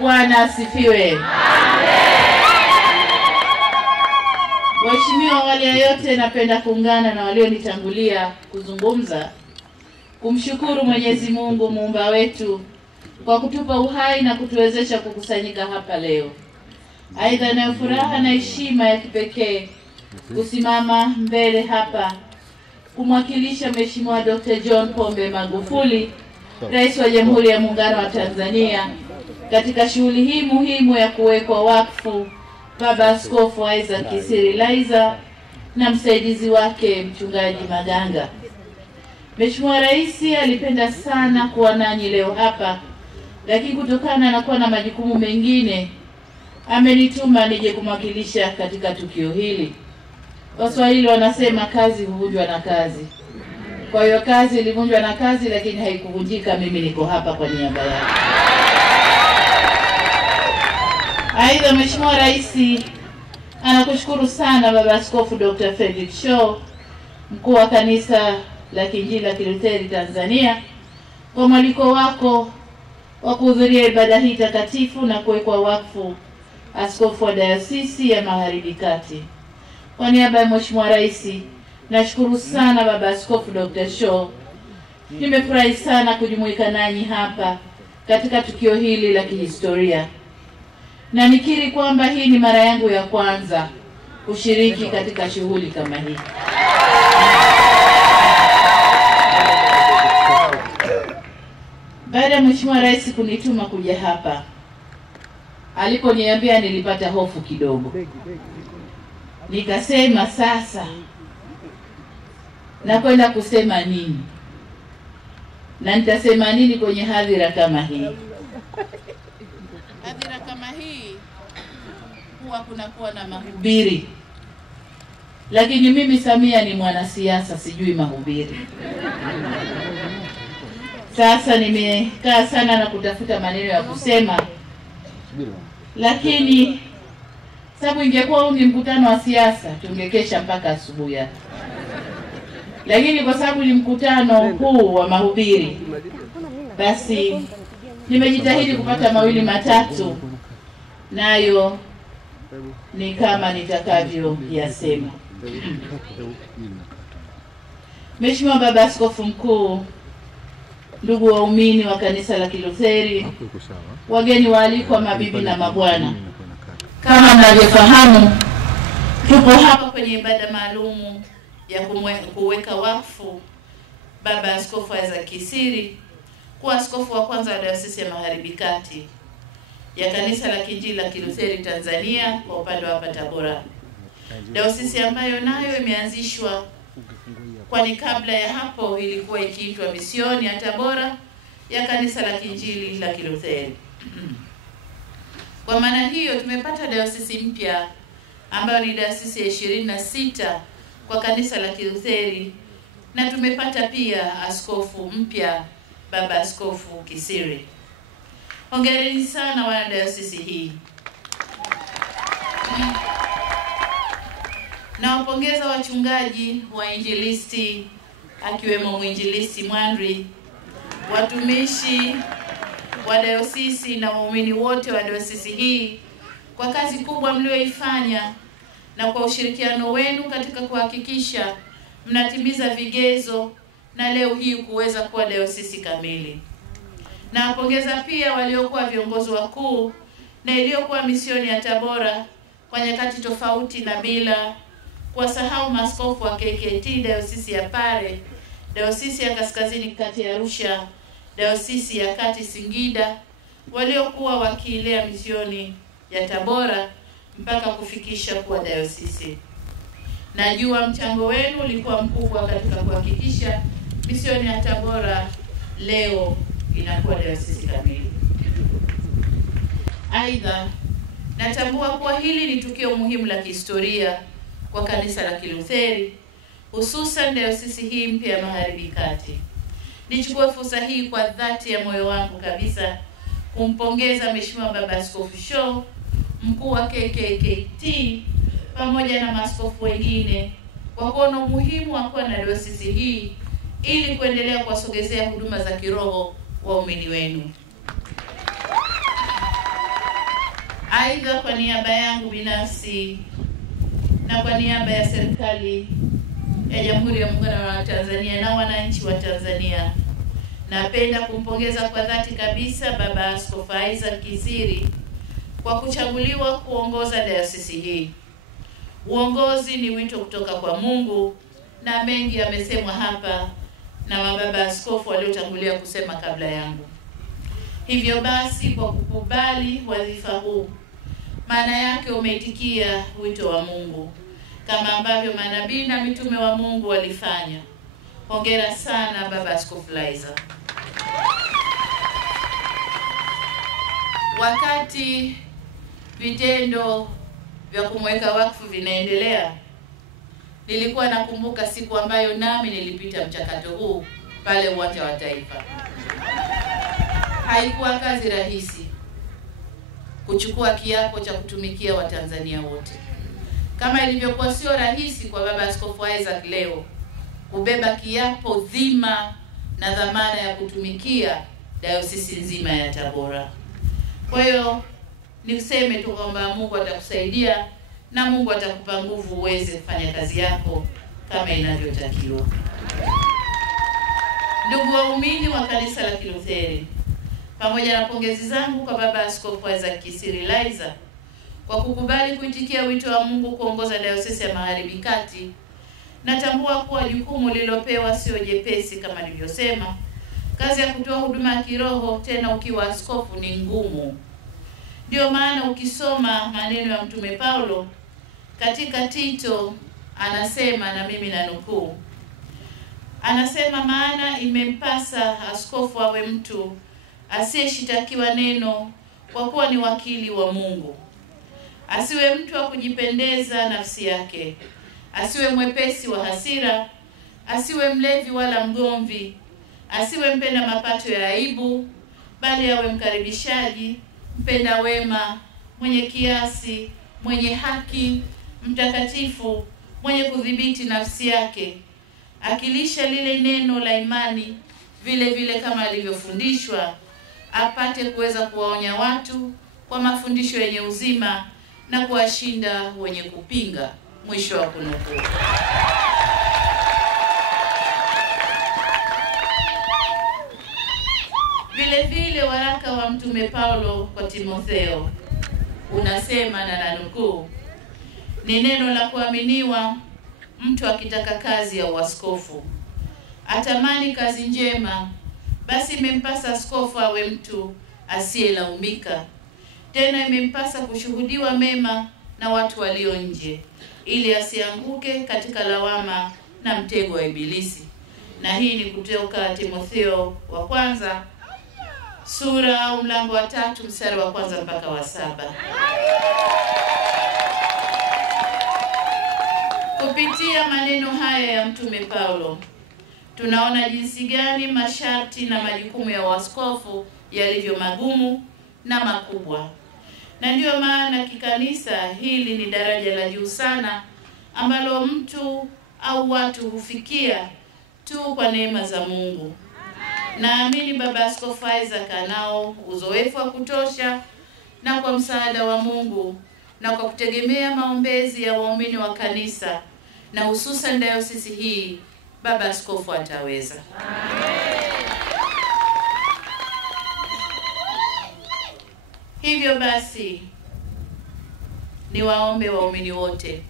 Bwana asifiwe. Amen. Waheshimiwa, wale yote napenda kuungana na walionitangulia kuzungumza kumshukuru Mwenyezi Mungu muumba wetu kwa kutupa uhai na kutuwezesha kukusanyika hapa leo. Aidha, na furaha na heshima ya kipekee kusimama mbele hapa kumwakilisha Mheshimiwa Dr. John Pombe Magufuli, Rais wa Jamhuri ya Muungano wa Tanzania, katika shughuli hii muhimu ya kuwekwa wakfu Baba Askofu Isaac Kisiri Laizer na msaidizi wake Mchungaji Maganga. Mheshimiwa Rais alipenda sana kuwa nanyi leo hapa, lakini kutokana na kuwa na majukumu mengine amenituma nije kumwakilisha katika tukio hili. Waswahili wanasema kazi huvunjwa na kazi. Kwa hiyo kazi ilivunjwa na kazi, lakini haikuvunjika. Mimi niko hapa kwa niaba yake. Aidha, Mheshimiwa Rais anakushukuru sana Baba Askofu Dr. Frederick Shaw, mkuu wa Kanisa la Kiinjili la Kilutheri Tanzania, kwa mwaliko wako wa kuhudhuria ibada hii takatifu na kuwekwa wakfu askofu wa Dayosisi ya Magharibi Kati. Kwa niaba ya Mheshimiwa Rais, nashukuru sana Baba Askofu Dr. Shaw. Nimefurahi sana kujumuika nanyi hapa katika tukio hili la kihistoria. Na nikiri kwamba hii ni mara yangu ya kwanza kushiriki katika shughuli kama hii. Baada ya Mheshimiwa Rais kunituma kuja hapa, aliponiambia nilipata hofu kidogo. Nikasema sasa nakwenda kusema nini? Na nitasema nini kwenye hadhira kama hii? Hadhira kama hii huwa kunakuwa na mahubiri. Lakini mimi Samia ni mwanasiasa, sijui mahubiri. Sasa nimekaa sana na kutafuta maneno ya kusema. Lakini sababu ingekuwa huu ni mkutano wa siasa, tungekesha mpaka asubuhi. Lakini kwa sababu ni mkutano huu wa mahubiri, basi nimejitahidi kupata mawili matatu, nayo ni kama nitakavyo yasema. Mheshimiwa Baba Askofu Mkuu, ndugu waumini wa Kanisa la Kilutheri, wageni waalikwa, mabibi na mabwana, kama mnavyofahamu, tupo hapa kwenye ibada maalumu ya kuweka wakfu Baba Askofu Isaac Kisiri kuwa askofu wa kwanza wa Dayosisi ya Magharibi Kati ya Kanisa la Kiinjili la Kilutheri Tanzania kwa upande wa hapa Tabora. Dayosisi ambayo nayo imeanzishwa, kwani kabla ya hapo ilikuwa ikiitwa Misioni ya Tabora ya Kanisa la Kiinjili la Kilutheri. Kwa maana hiyo tumepata dayosisi mpya ambayo ni dayosisi ya 26 kwa Kanisa la Kilutheri, na tumepata pia askofu mpya Baba Askofu Kisiri. Hongereni sana wana dayosisi hii. Na wapongeza wachungaji, wainjilisti akiwemo mwinjilisti Mwandri, watumishi wa dayosisi na waumini wote wa dayosisi hii kwa kazi kubwa mlioifanya na kwa ushirikiano wenu katika kuhakikisha mnatimiza vigezo na leo hii kuweza kuwa dayosisi kamili. Na wapongeza pia waliokuwa viongozi wakuu na iliyokuwa Misioni ya Tabora kwa nyakati tofauti, na bila kuwasahau maaskofu wa KKT, dayosisi ya Pare, dayosisi ya Kaskazini Kati ya Arusha, dayosisi ya Kati Singida, waliokuwa wakiilea Misioni ya Tabora mpaka kufikisha kuwa dayosisi. Najua mchango wenu ulikuwa mkubwa katika kuhakikisha Misioni ya Tabora leo inakuwa dayosisi kamili. Aidha, natambua kuwa hili ni tukio muhimu la kihistoria kwa Kanisa la Kilutheri, hususan dayosisi hii mpya ya Magharibi Kati. Nichukue fursa hii kwa dhati ya moyo wangu kabisa kumpongeza Mheshimiwa Baba Askofu Shaw, mkuu wa KKKT, pamoja na maaskofu wengine kwa kuona umuhimu wa kuwa na dayosisi hii ili kuendelea kuwasogezea huduma za kiroho waumini wenu. Aidha, kwa niaba yangu binafsi na kwa niaba ya serikali ya Jamhuri ya Muungano wa Tanzania na wananchi wa Tanzania, napenda kumpongeza kwa dhati kabisa Baba Askofu Isaac Kisiri kwa kuchaguliwa kuongoza dayosisi hii. Uongozi ni wito kutoka kwa Mungu na mengi yamesemwa hapa na mababa askofu waliotangulia kusema kabla yangu. Hivyo basi, kwa kukubali wadhifa huu, maana yake umeitikia wito wa Mungu kama ambavyo manabii na mitume wa Mungu walifanya. Hongera sana Baba Askofu Laizer. Wakati vitendo vya kumweka wakfu vinaendelea, nilikuwa nakumbuka siku ambayo nami nilipita mchakato huu pale Uwanja wa Taifa. Haikuwa kazi rahisi kuchukua kiapo cha kutumikia Watanzania wote, kama ilivyokuwa sio rahisi kwa Baba Askofu Isaac leo kubeba kiapo dhima na dhamana ya kutumikia dayosisi nzima ya Tabora. Kwa hiyo niseme tu kwamba Mungu atakusaidia na Mungu atakupa nguvu uweze kufanya kazi yako kama inavyotakiwa. Ndugu waumini wa Kanisa la Kilutheri, pamoja na pongezi zangu kwa Baba Askofu Isaac Kisiri Laizer kwa kukubali kuitikia wito wa Mungu kuongoza dayosisi ya Magharibi Kati, natambua kuwa jukumu lilopewa sio jepesi. Kama nilivyosema, kazi ya kutoa huduma ya kiroho tena ukiwa askofu ni ngumu. Ndio maana ukisoma maneno ya Mtume Paulo katika Tito, anasema, na mimi nanukuu, anasema, maana imempasa askofu awe mtu asiyeshitakiwa neno, kwa kuwa ni wakili wa Mungu. Asiwe mtu wa kujipendeza nafsi yake, asiwe mwepesi wa hasira, asiwe mlevi wala mgomvi, asiwe mpenda mapato ya aibu, bali awe mkaribishaji, mpenda wema, mwenye kiasi, mwenye haki, mtakatifu, mwenye kudhibiti nafsi yake, akilisha lile neno la imani vile vile kama alivyofundishwa, apate kuweza kuwaonya watu kwa mafundisho yenye uzima na kuwashinda wenye kupinga. Mwisho wa kunukuu. Vile vile waraka wa Mtume Paulo kwa Timotheo unasema, na nanukuu, ni neno la kuaminiwa mtu akitaka kazi ya uaskofu atamani kazi njema, basi imempasa askofu awe mtu asiyelaumika. Tena imempasa kushuhudiwa mema na watu walio nje, ili asianguke katika lawama na mtego wa Ibilisi. Na hii ni kutoka Timotheo wa kwanza sura au mlango wa 3 mstari wa 1 mpaka wa 7. Kupitia maneno haya ya Mtume Paulo, tunaona jinsi gani masharti na majukumu ya waskofu yalivyo magumu na makubwa. Na ndiyo maana kikanisa hili ni daraja la juu sana ambalo mtu au watu hufikia tu kwa neema za Mungu. Naamini Baba Askofu Isaac anao uzoefu wa kutosha, na kwa msaada wa Mungu na kwa kutegemea maombezi ya waumini wa kanisa na hususan dayosisi hii, Baba Askofu ataweza. Hivyo basi, niwaombe waumini wote,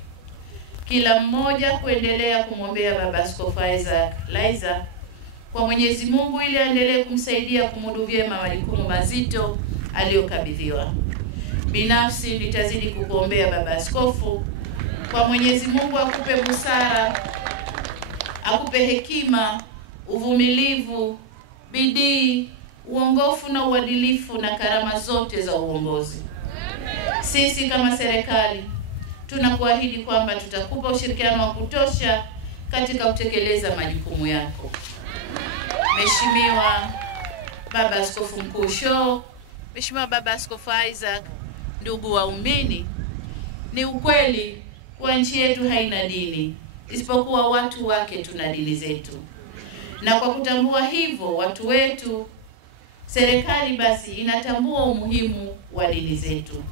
kila mmoja kuendelea kumwombea Baba Askofu Isaac Laizer kwa Mwenyezi Mungu ili aendelee kumsaidia kumudu vyema majukumu mazito aliyokabidhiwa. Binafsi nitazidi kukuombea Baba Askofu kwa Mwenyezi Mungu akupe busara, akupe hekima, uvumilivu, bidii, uongofu na uadilifu na karama zote za uongozi. Sisi kama serikali tunakuahidi kwamba tutakupa ushirikiano wa kutosha katika kutekeleza majukumu yako. Mheshimiwa Baba Askofu Mkuu Shoo, Mheshimiwa Baba Askofu Isaac, ndugu waumini, ni ukweli kwa nchi yetu haina dini, isipokuwa watu wake tuna dini zetu. Na kwa kutambua hivyo watu wetu, serikali basi inatambua umuhimu wa dini zetu.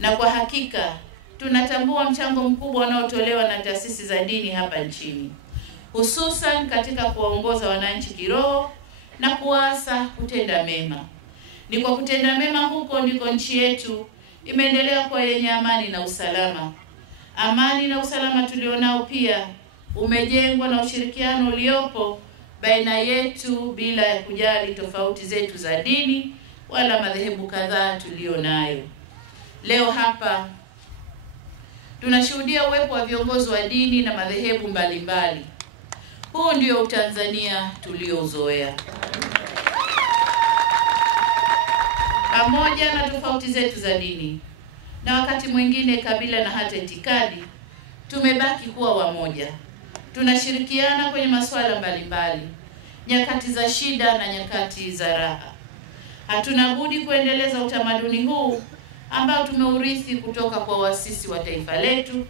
na kwa hakika tunatambua mchango mkubwa unaotolewa na taasisi za dini hapa nchini, hususan katika kuwaongoza wananchi kiroho na kuwaasa kutenda mema. Ni kwa kutenda mema huko ndiko nchi yetu imeendelea kuwa yenye amani na usalama. Amani na usalama tulionao pia umejengwa na ushirikiano uliopo baina yetu bila ya kujali tofauti zetu za dini wala madhehebu kadhaa tulionayo. Leo hapa tunashuhudia uwepo wa viongozi wa dini na madhehebu mbalimbali. Huu ndio Utanzania tuliozoea. Pamoja na tofauti zetu za dini na wakati mwingine kabila na hata itikadi, tumebaki kuwa wamoja. Tunashirikiana kwenye masuala mbalimbali, nyakati za shida na nyakati za raha. Hatuna budi kuendeleza utamaduni huu ambao tumeurithi kutoka kwa waasisi wa taifa letu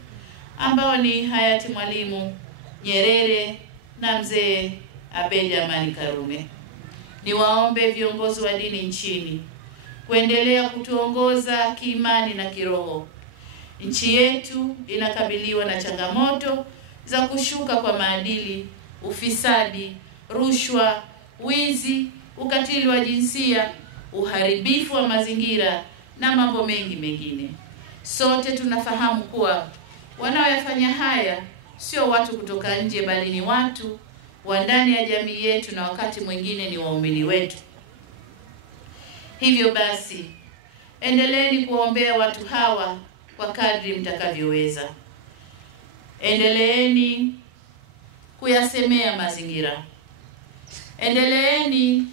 ambao ni hayati Mwalimu Nyerere na Mzee Abeid Amani Karume. Niwaombe viongozi wa dini nchini kuendelea kutuongoza kiimani na kiroho. Nchi yetu inakabiliwa na changamoto za kushuka kwa maadili, ufisadi, rushwa, wizi, ukatili wa jinsia, uharibifu wa mazingira na mambo mengi mengine. Sote tunafahamu kuwa wanaoyafanya haya sio watu kutoka nje, bali ni watu wa ndani ya jamii yetu, na wakati mwingine ni waumini wetu. Hivyo basi, endeleeni kuombea watu hawa kwa kadri mtakavyoweza. Endeleeni kuyasemea mazingira. Endeleeni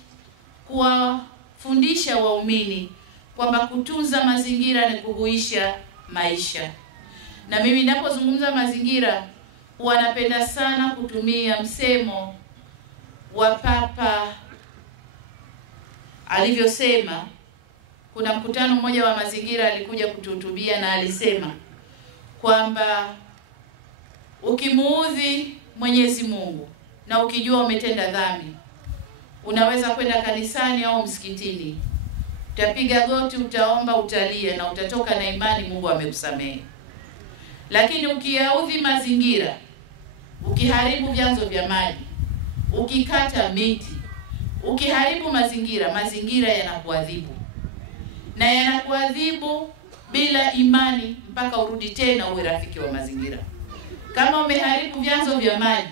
kuwafundisha waumini kwamba kutunza mazingira ni kuhuisha maisha. Na mimi ninapozungumza mazingira, huwa napenda sana kutumia msemo wa Papa alivyosema. Kuna mkutano mmoja wa mazingira alikuja kutuhutubia na alisema kwamba ukimuudhi Mwenyezi Mungu na ukijua umetenda dhambi, unaweza kwenda kanisani au msikitini, utapiga goti, utaomba, utalia na utatoka na imani Mungu amekusamehe. Lakini ukiyaudhi mazingira, ukiharibu vyanzo vya maji, ukikata miti, ukiharibu mazingira yanakuadhibu. Na yanakuadhibu bila imani mpaka urudi tena uwe rafiki wa mazingira. Kama umeharibu vyanzo vya maji,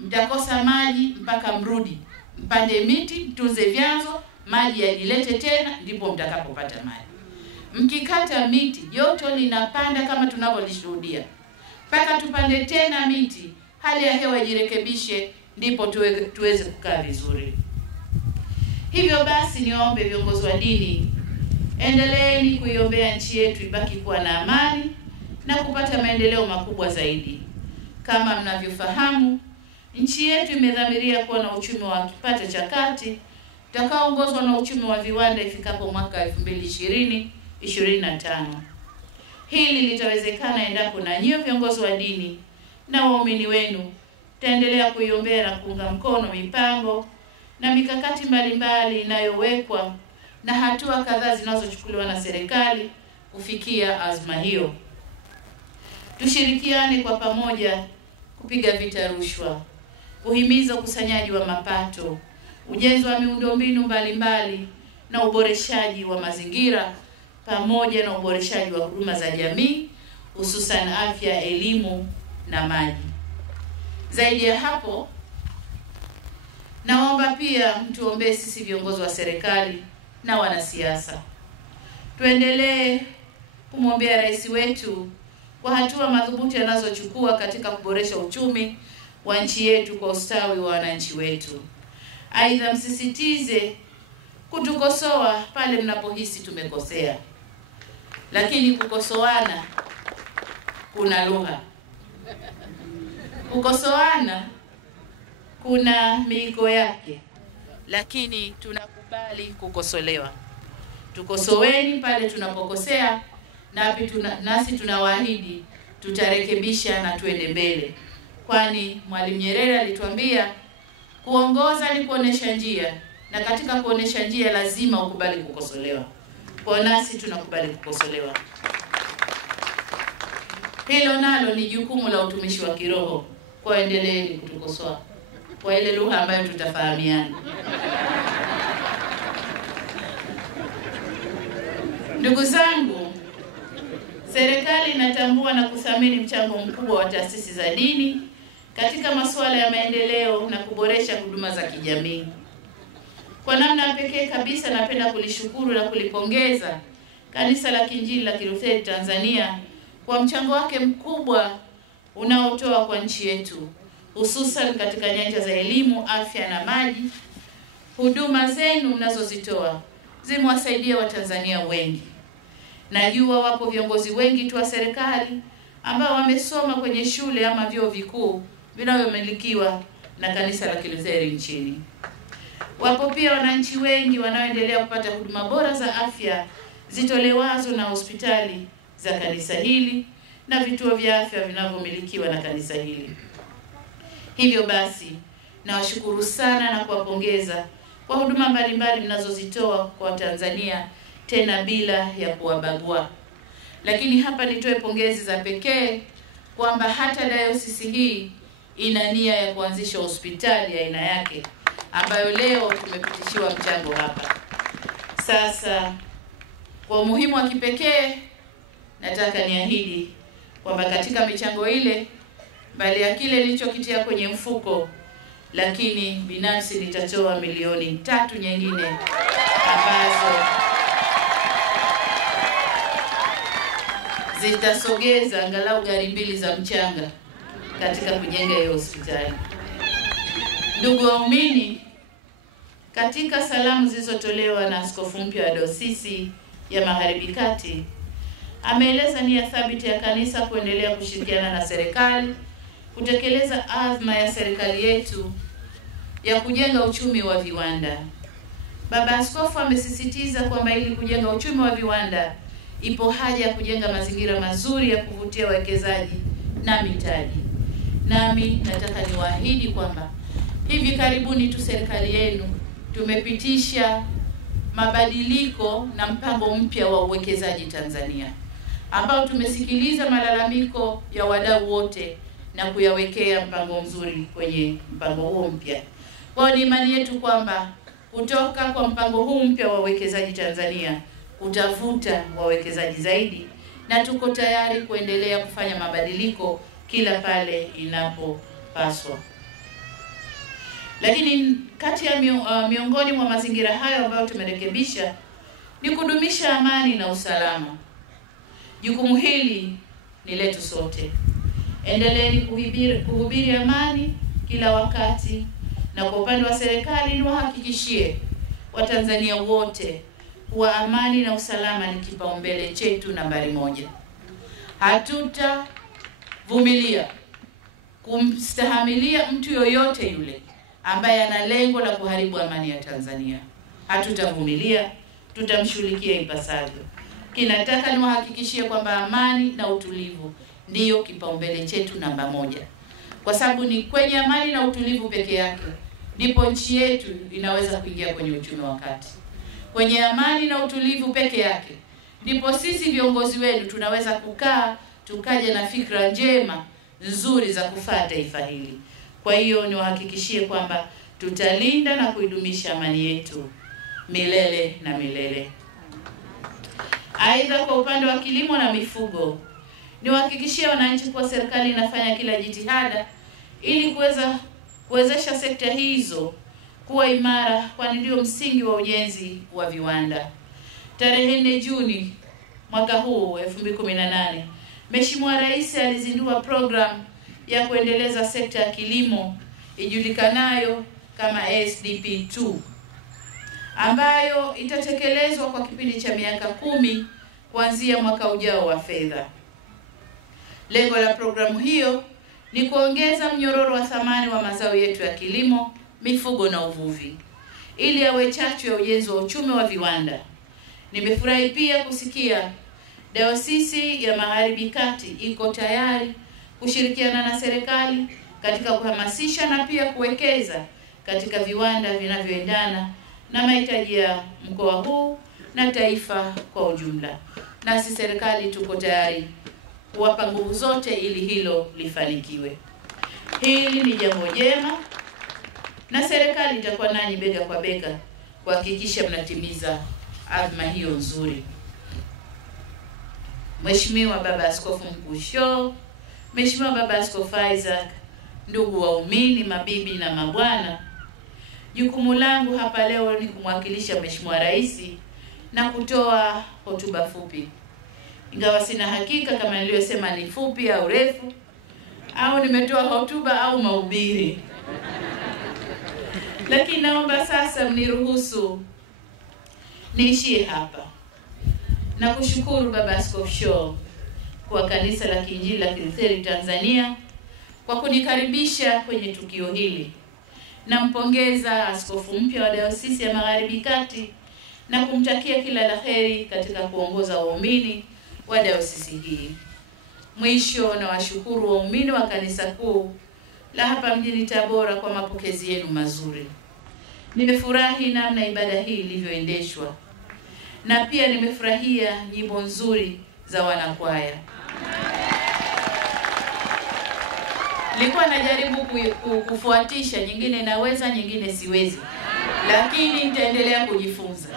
mtakosa maji mpaka mrudi, mpande miti, mtunze vyanzo, maji yajilete tena, ndipo mtakapopata maji. Mkikata miti, joto linapanda kama tunavyolishuhudia. Mpaka tupande tena miti, hali ya hewa ijirekebishe, ndipo tuweze kukaa vizuri. Hivyo basi, niwaombe viongozi wa dini, endeleeni kuiombea nchi yetu ibaki kuwa na amani na kupata maendeleo makubwa zaidi. Kama mnavyofahamu, nchi yetu imedhamiria kuwa na uchumi wa kipato cha kati utakaoongozwa na uchumi wa viwanda ifikapo mwaka 2025. Hili litawezekana endapo na nyinyi viongozi wa dini na waumini wenu taendelea kuiombea na kuunga mkono mipango na mikakati mbalimbali inayowekwa na hatua kadhaa zinazochukuliwa na serikali kufikia azma hiyo. Tushirikiane kwa pamoja kupiga vita rushwa, kuhimiza ukusanyaji wa mapato, ujenzi wa miundombinu mbalimbali na uboreshaji wa mazingira pamoja na uboreshaji wa huduma za jamii, hususan afya, elimu na maji. Zaidi ya hapo, naomba pia mtuombee sisi viongozi wa serikali na wanasiasa. Tuendelee kumwombea rais wetu kwa hatua madhubuti anazochukua katika kuboresha uchumi wa nchi yetu kwa ustawi wa wananchi wetu. Aidha, msisitize kutukosoa pale mnapohisi tumekosea. Lakini kukosoana kuna lugha. Kukosoana kuna miiko yake, lakini tunakubali kukosolewa. Tukosoeni pale tunapokosea, nasi tunawaahidi tutarekebisha na tuende mbele. Kwani Mwalimu Nyerere alituambia kuongoza ni kuonesha njia, na katika kuonesha njia lazima ukubali kukosolewa. Kwa nasi tunakubali kukosolewa. Hilo nalo ni jukumu la utumishi wa kiroho, kwa endeleeni kutukosoa kwa ile lugha ambayo tutafahamiana. Ndugu zangu, serikali inatambua na kuthamini mchango mkubwa wa taasisi za dini katika masuala ya maendeleo na kuboresha huduma za kijamii. Kwa namna pekee kabisa napenda kulishukuru na kulipongeza Kanisa la Kiinjili la Kilutheri Tanzania kwa mchango wake mkubwa unaotoa kwa nchi yetu, hususan katika nyanja za elimu, afya na maji. Huduma zenu mnazozitoa zimewasaidia Watanzania wengi. Najua wapo viongozi wengi tu wa serikali ambao wamesoma kwenye shule ama vyuo vikuu vinavyomilikiwa na Kanisa la Kilutheri nchini. Wapo pia wananchi wengi wanaoendelea kupata huduma bora za afya zitolewazo na hospitali za kanisa hili na vituo vya afya vinavyomilikiwa na kanisa hili. Hivyo basi, nawashukuru sana na kuwapongeza kwa huduma mbalimbali mnazozitoa kwa Tanzania, tena bila ya kuwabagua. Lakini hapa nitoe pongezi za pekee kwamba hata dayosisi hii ina nia ya kuanzisha hospitali ya aina yake ambayo leo tumepitishiwa mchango hapa. Sasa kwa umuhimu wa kipekee nataka niahidi kwamba katika michango ile, mbali ya kile nilichokitia kwenye mfuko, lakini binafsi nitatoa milioni 3 nyingine ambazo zitasogeza angalau gari 2 za mchanga katika kujenga hiyo hospitali. Ndugu waumini, katika salamu zilizotolewa na askofu mpya wa Dayosisi ya Magharibi Kati, ameeleza nia thabiti ya kanisa kuendelea kushirikiana na serikali kutekeleza azma ya serikali yetu ya kujenga uchumi wa viwanda. Baba Askofu amesisitiza kwamba ili kujenga uchumi wa viwanda, ipo haja ya kujenga mazingira mazuri ya kuvutia wawekezaji na mitaji. Nami nataka niwaahidi kwamba hivi karibuni tu serikali yenu tumepitisha mabadiliko na mpango mpya wa uwekezaji Tanzania, ambao tumesikiliza malalamiko ya wadau wote na kuyawekea mpango mzuri kwenye mpango huo mpya. Kwa ni imani yetu kwamba kutoka kwa mpango huu mpya wa uwekezaji Tanzania utavuta wawekezaji zaidi, na tuko tayari kuendelea kufanya mabadiliko kila pale inapopaswa. Lakini kati ya miongoni mwa mazingira hayo ambayo tumerekebisha ni kudumisha amani na usalama. Jukumu hili ni letu sote. Endeleeni kuhubiri amani kila wakati, na kwa upande wa serikali niwahakikishie Watanzania wote kuwa amani na usalama ni kipaumbele chetu nambari 1. Hatutavumilia kumstahimilia mtu yoyote yule ambaye ana lengo la kuharibu amani ya Tanzania. Hatutavumilia, tutamshughulikia ipasavyo. Kinataka niwahakikishie kwamba amani na utulivu ndiyo kipaumbele chetu namba 1. Kwa sababu ni kwenye amani na utulivu peke yake ndipo nchi yetu inaweza kuingia kwenye uchumi wa kati. Kwenye amani na utulivu peke yake ndipo sisi viongozi wenu tunaweza kukaa tukaja na fikra njema nzuri za kufaa taifa hili. Kwa hiyo niwahakikishie kwamba tutalinda na kuidumisha amani yetu milele na milele. Aidha, kwa upande wa kilimo na mifugo, niwahakikishie wananchi kuwa serikali inafanya kila jitihada ili kuwezesha sekta hizo kuwa imara, kwani ndio msingi wa ujenzi wa viwanda. Tarehe 4 Juni mwaka huu 2018, Mheshimiwa Rais alizindua program ya kuendeleza sekta ya kilimo ijulikanayo kama SDP2, ambayo itatekelezwa kwa kipindi cha miaka 10 kuanzia mwaka ujao wa fedha. Lengo la programu hiyo ni kuongeza mnyororo wa thamani wa mazao yetu ya kilimo, mifugo na uvuvi, ili yawe chachu ya ujenzi wa uchumi wa viwanda. Nimefurahi pia kusikia Dayosisi ya Magharibi Kati iko tayari kushirikiana na serikali katika kuhamasisha na pia kuwekeza katika viwanda vinavyoendana na mahitaji ya mkoa huu na taifa kwa ujumla. Nasi serikali tuko tayari kuwapa nguvu zote ili hilo lifanikiwe. Hili ni jambo jema na serikali itakuwa nanyi bega kwa bega kuhakikisha mnatimiza azma hiyo nzuri. Mheshimiwa Baba Askofu Mkuu Shoo, Mheshimiwa Baba Askofu Isaac, ndugu waumini, mabibi na mabwana, jukumu langu hapa leo ni kumwakilisha Mheshimiwa Rais na kutoa hotuba fupi. Ingawa sina hakika kama niliyosema ni fupi au refu, au nimetoa hotuba au mahubiri. Lakini naomba sasa mniruhusu niishie hapa. Na kushukuru Baba Askofu Shoo kwa Kanisa la Kiinjili la Kilutheri Tanzania kwa kunikaribisha kwenye tukio hili. Nampongeza askofu mpya wa Dayosisi ya Magharibi Kati na kumtakia kila laheri katika kuongoza waumini wa dayosisi hii. Mwisho, na washukuru waumini wa kanisa kuu la hapa mjini Tabora kwa mapokezi yenu mazuri. Nimefurahi namna ibada hii ilivyoendeshwa, na pia nimefurahia nyimbo nzuri za wanakwaya. Nilikuwa najaribu kufuatisha, nyingine naweza, nyingine siwezi, lakini nitaendelea kujifunza.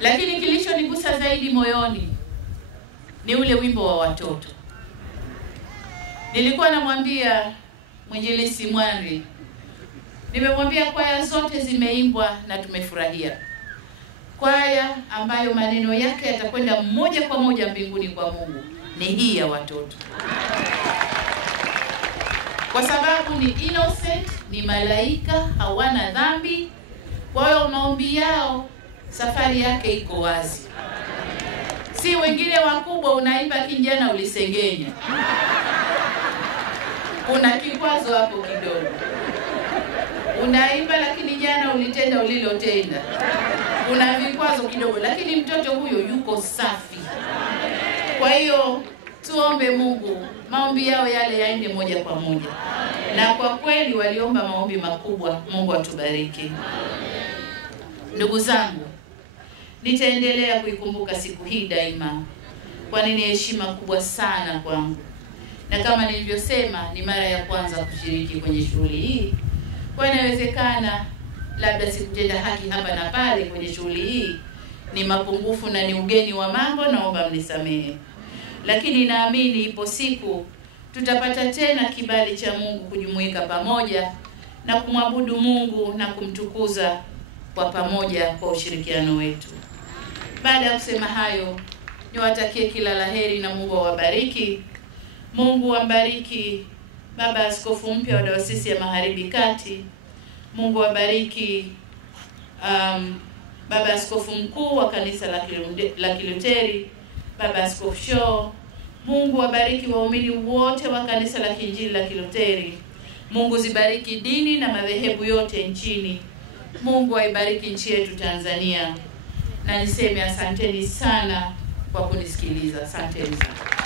Lakini kilichonigusa zaidi moyoni ni ule wimbo wa watoto. Nilikuwa namwambia Mwinjilisi Mwanri, nimemwambia kwaya zote zimeimbwa na tumefurahia. Kwaya ambayo maneno yake yatakwenda moja kwa moja mbinguni kwa Mungu ni hii ya watoto. Kwa sababu ni innocent, ni malaika, hawana dhambi. Kwa hiyo maombi yao safari yake iko wazi. Si wengine wakubwa unaimba kijana ulisengenya. Kuna kikwazo hapo kidogo. Unaimba lakini jana ulitenda ulilotenda. Kuna vikwazo kidogo, lakini mtoto huyo yuko safi. Kwa hiyo tuombe Mungu maombi yao yale yaende moja kwa moja. Na kwa kweli waliomba maombi makubwa. Mungu atubariki. Ndugu zangu, nitaendelea kuikumbuka siku hii daima, kwani ni heshima kubwa sana kwangu. Na kama nilivyosema, ni mara ya kwanza kushiriki kwenye shughuli hii. Kwa inawezekana labda sikutenda haki hapa na pale kwenye shughuli hii, ni mapungufu na ni ugeni wa mambo, naomba mnisamehe. Lakini naamini ipo siku tutapata tena kibali cha Mungu kujumuika pamoja na kumwabudu Mungu na kumtukuza kwa pamoja kwa ushirikiano wetu. Baada ya kusema hayo, niwatakie kila laheri na Mungu awabariki. Mungu ambariki Baba Askofu mpya wa Dayosisi ya Magharibi Kati. Mungu abariki Baba Askofu mkuu wa Kanisa la Kilutheri, Baba Askofu Shoo. Mungu abariki waumini wote wa Kanisa la Kiinjili la Kilutheri. Mungu zibariki dini na madhehebu yote nchini. Mungu aibariki nchi yetu Tanzania. Na niseme asanteni sana kwa kunisikiliza. Asanteni sana.